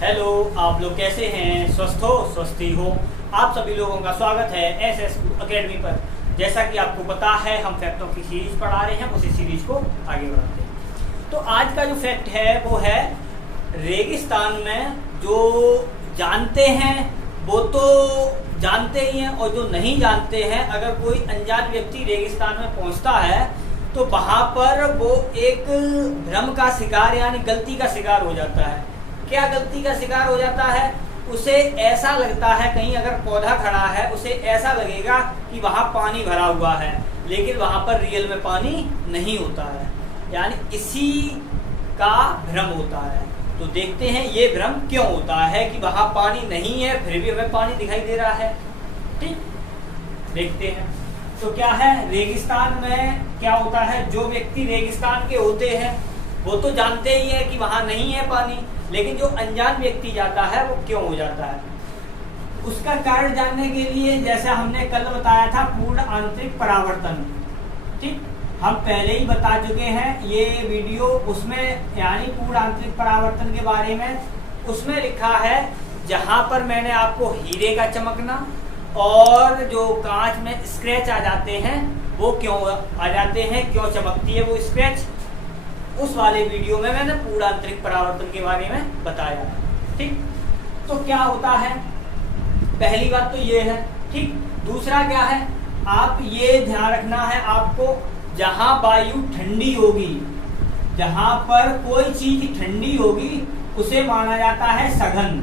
Hello, आप लोग कैसे हैं? स्वस्थ हो, स्वस्थी हो। आप सभी लोगों का स्वागत है एसएस अकेडमी पर। जैसा कि आपको पता है, हम फैक्टों की सीरीज पढ़ा रहे हैं, उसी सीरीज को आगे बढ़ाते हैं। तो आज का जो फैक्ट है वो है, रेगिस्तान में जो जानते हैं वो तो जानते ही हैं, और जो नहीं जानते हैं, अगर कोई अनजान व्यक्ति रेगिस्तान में पहुंचता है तो वहाँ पर वो एक भ्रम का शिकार यानी गलती का शिकार हो जाता है। क्या गलती का शिकार हो जाता है? उसे ऐसा लगता है, कहीं अगर पौधा खड़ा है उसे ऐसा लगेगा कि वहाँ पानी भरा हुआ है, लेकिन वहाँ पर रियल में पानी नहीं होता है, यानी इसी का भ्रम होता है। तो देखते हैं ये भ्रम क्यों होता है कि वहाँ पानी नहीं है फिर भी हमें पानी दिखाई दे रहा है। ठीक, देखते हैं। तो क्या है, रेगिस्तान में क्या होता है, जो व्यक्ति रेगिस्तान के होते हैं वो तो जानते ही है कि वहाँ नहीं है पानी, लेकिन जो अनजान व्यक्ति जाता है वो क्यों हो जाता है, उसका कारण जानने के लिए, जैसा हमने कल बताया था, पूर्ण आंतरिक परावर्तन। ठीक, हम पहले ही बता चुके हैं ये वीडियो, उसमें यानी पूर्ण आंतरिक परावर्तन के बारे में उसमें लिखा है, जहां पर मैंने आपको हीरे का चमकना और जो कांच में स्क्रैच आ जाते हैं वो क्यों आ जाते हैं, क्यों चमकती है वो स्क्रैच, उस वाले वीडियो में मैंने पूर्ण आंतरिक परावर्तन के बारे में बताया है। ठीक, तो क्या होता है, पहली बात तो ये है। ठीक, दूसरा क्या है, आप ये ध्यान रखना है आपको, जहां वायु ठंडी होगी, जहां पर कोई चीज ठंडी होगी उसे माना जाता है सघन,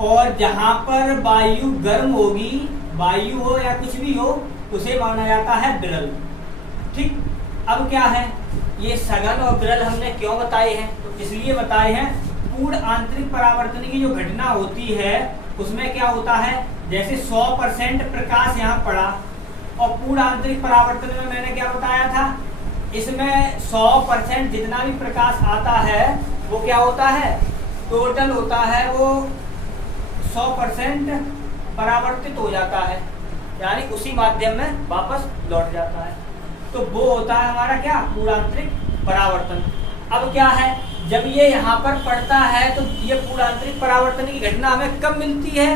और जहां पर वायु गर्म होगी, वायु हो या कुछ भी हो, उसे माना जाता है विरल। ठीक, अब क्या है, ये सघन और विरल हमने क्यों बताए हैं? तो इसलिए बताए हैं, पूर्ण आंतरिक परावर्तन की जो घटना होती है उसमें क्या होता है, जैसे 100% प्रकाश यहाँ पड़ा, और पूर्ण आंतरिक परावर्तन में मैंने क्या बताया था, इसमें 100% जितना भी प्रकाश आता है वो क्या होता है, टोटल होता है, वो 100% परावर्तित हो जाता है, यानी उसी माध्यम में वापस लौट जाता है। तो वो होता है हमारा क्या, पूर्ण आंतरिक परावर्तन। अब क्या है, जब ये यहाँ पर पड़ता है तो ये पूर्ण आंतरिक परावर्तन की घटना हमें कब मिलती है,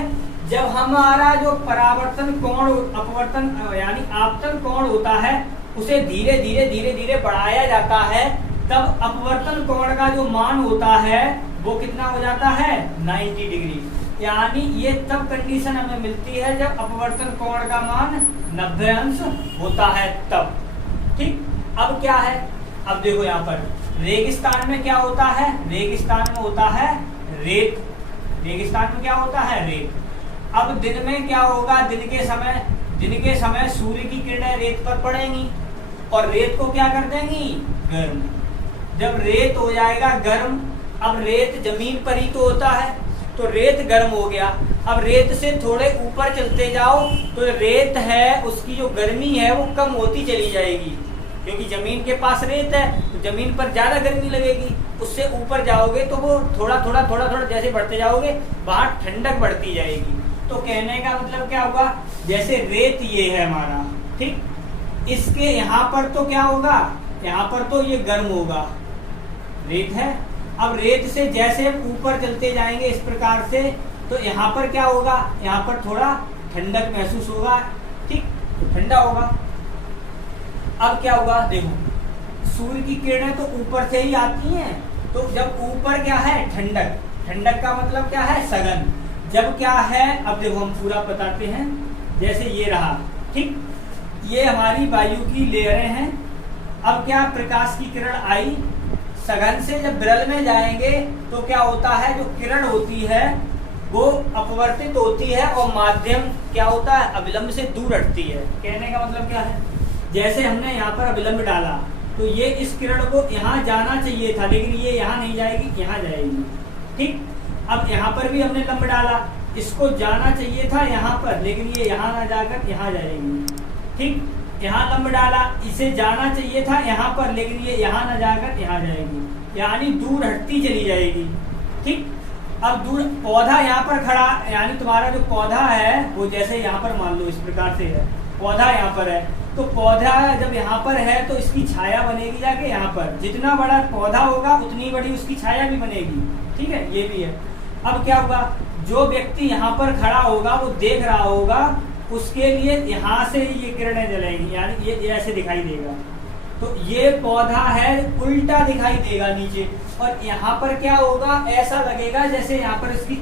जब हमारा जो परावर्तन कोण, अपवर्तन यानी आपतन कोण होता है उसे धीरे धीरे धीरे धीरे बढ़ाया जाता है, तब अपवर्तन कोण का जो मान होता है वो कितना हो जाता है, 90 डिग्री। यानी ये तब कंडीशन हमें मिलती है जब अपवर्तन कोण का मान 90 अंश होता है तब। ठीक, अब क्या है, अब देखो यहाँ पर रेगिस्तान में क्या होता है, रेगिस्तान में होता है रेत, रेगिस्तान में क्या होता है, रेत। अब दिन में क्या होगा, दिन के समय सूर्य की किरणें रेत पर पड़ेंगी और रेत को क्या कर देंगी, गर्म। जब रेत हो जाएगा गर्म, अब रेत जमीन पर ही तो होता है, तो रेत गर्म हो गया। अब रेत से थोड़े ऊपर चलते जाओ तो रेत है उसकी जो गर्मी है वो कम होती चली जाएगी, क्योंकि जमीन के पास रेत है तो जमीन पर ज्यादा गर्मी लगेगी। उससे ऊपर जाओगे तो वो थोड़ा थोड़ा जैसे बढ़ते जाओगे बाहर ठंडक बढ़ती जाएगी। तो कहने का मतलब क्या होगा, जैसे रेत ये है हमारा, ठीक, इसके यहाँ पर तो क्या होगा, यहाँ पर तो ये गर्म होगा, रेत है। अब रेत से जैसे हम ऊपर चलते जाएंगे इस प्रकार से, तो यहाँ पर क्या होगा, यहाँ पर थोड़ा ठंडक महसूस होगा, ठीक, ठंडा होगा। अब क्या होगा, देखो सूर्य की किरणें तो ऊपर से ही आती हैं, तो जब ऊपर क्या है, ठंडक, ठंडक का मतलब क्या है, सघन। जब क्या है, अब देखो हम पूरा बताते हैं, जैसे ये रहा, ठीक, ये हमारी वायु की लेयरें हैं। अब क्या, प्रकाश की किरण आई, सघन से जब विरल में जाएंगे तो क्या होता है, जो किरण होती है वो अपवर्तित होती है और माध्यम क्या होता है, अविलंब से दूर हटती है। कहने का मतलब क्या है, जैसे हमने यहाँ पर अविलंब डाला तो ये इस किरण को यहाँ जाना चाहिए था, लेकिन ये यहाँ नहीं जाएगी, यहाँ जाएगी। ठीक, अब यहाँ पर भी हमने लंब डाला, इसको जाना चाहिए था यहाँ पर, लेकिन ये यहाँ ना जाकर यहाँ जाएगी। ठीक, यहाँ लंब डाला, इसे जाना चाहिए था यहाँ पर, लेकिन ये यहाँ ना जाकर यहाँ जाएगी, यानी दूर हटती चली जाएगी। ठीक, अब दूर, पौधा यहाँ पर खड़ा, यानी तुम्हारा जो पौधा है वो जैसे यहाँ पर मान लो इस प्रकार से है, पौधा यहाँ पर है, तो पौधा जब यहाँ पर है तो इसकी छाया बनेगी जाके यहाँ पर, जितना बड़ा पौधा होगा उतनी बड़ी उसकी छाया भी बनेगी। ठीक है, ये भी है। अब क्या होगा, जो व्यक्ति यहाँ पर खड़ा होगा वो देख रहा होगा, उसके लिए यहाँ से ये किरणें जलेंगी, यानी ये ऐसे दिखाई देगा। तो ये पौधा है उल्टा दिखाई देगा नीचे, और यहाँ पर क्या होगा, ऐसा लगेगा जैसे यहाँ पर इसकी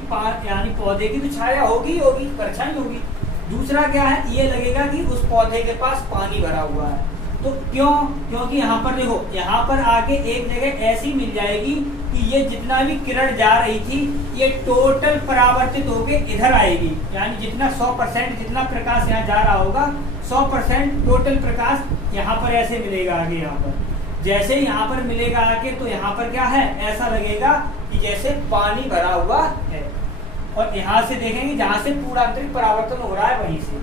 यानी पौधे की तो छाया होगी परछाई होगी। दूसरा क्या है, ये लगेगा कि उस पौधे के पास पानी भरा हुआ है। तो क्योंकि यहाँ पर देखो, यहाँ पर आके एक जगह ऐसी मिल जाएगी कि ये जितना भी किरण जा रही थी ये टोटल परावर्तित होके इधर आएगी, यानी जितना 100% जितना प्रकाश यहाँ जा रहा होगा 100% टोटल प्रकाश यहाँ पर ऐसे मिलेगा आगे। यहाँ पर जैसे यहाँ पर मिलेगा आगे तो यहाँ पर क्या है, ऐसा लगेगा कि जैसे पानी भरा हुआ है। और यहाँ से देखेंगे जहाँ से पूरा आंतरिक परावर्तन हो रहा है वहीं से।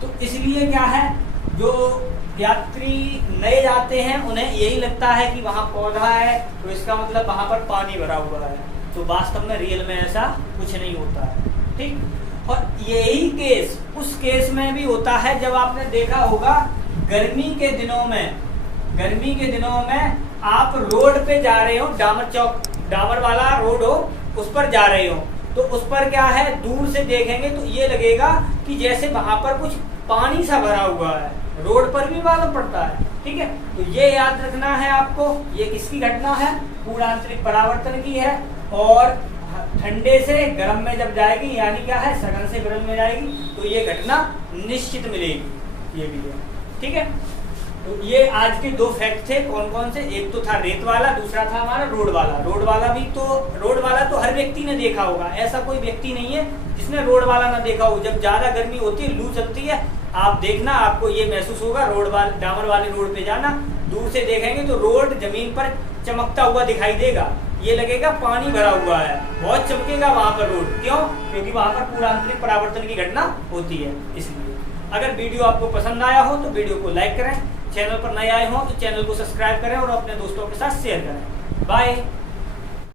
तो इसलिए क्या है, जो यात्री नए जाते हैं उन्हें यही लगता है कि वहाँ पौधा है तो इसका मतलब वहाँ पर पानी भरा हुआ है। तो वास्तव में रियल में ऐसा कुछ नहीं होता है, ठीक। और यही केस उस केस में भी होता है जब आपने देखा होगा गर्मी के दिनों में आप रोड पे जा रहे हो, डामर वाला रोड हो, उस पर जा रहे हो, तो उस पर क्या है, दूर से देखेंगे तो ये लगेगा कि जैसे वहां पर कुछ पानी सा भरा हुआ है। रोड पर भी मालूम पड़ता है, ठीक है। तो ये याद रखना है आपको, ये किसकी घटना है, पूर्ण आंतरिक परावर्तन की है। और ठंडे से गर्म में जब जाएगी, यानी क्या है, सघन से गर्म में जाएगी, तो ये घटना निश्चित मिलेगी, ये भी है, ठीक है। तो ये आज के दो फैक्ट थे। कौन कौन से, एक तो था रेत वाला, दूसरा था हमारा रोड वाला। रोड वाला तो हर व्यक्ति ने देखा होगा, ऐसा कोई व्यक्ति नहीं है जिसने रोड वाला ना देखा हो। जब ज्यादा गर्मी होती है, लू चलती है, आप देखना, आपको ये महसूस होगा, डामर वाले रोड पे जाना, दूर से देखेंगे तो रोड जमीन पर चमकता हुआ दिखाई देगा, ये लगेगा पानी भरा हुआ है, बहुत चमकेगा वहां पर रोड। क्यों? क्योंकि वहां पर पूरा आंतरिक परावर्तन की घटना होती है, इसलिए। अगर वीडियो आपको पसंद आया हो तो वीडियो को लाइक करें, चैनल पर नए आए हो तो चैनल को सब्सक्राइब करें और अपने दोस्तों के साथ शेयर करें। बाय।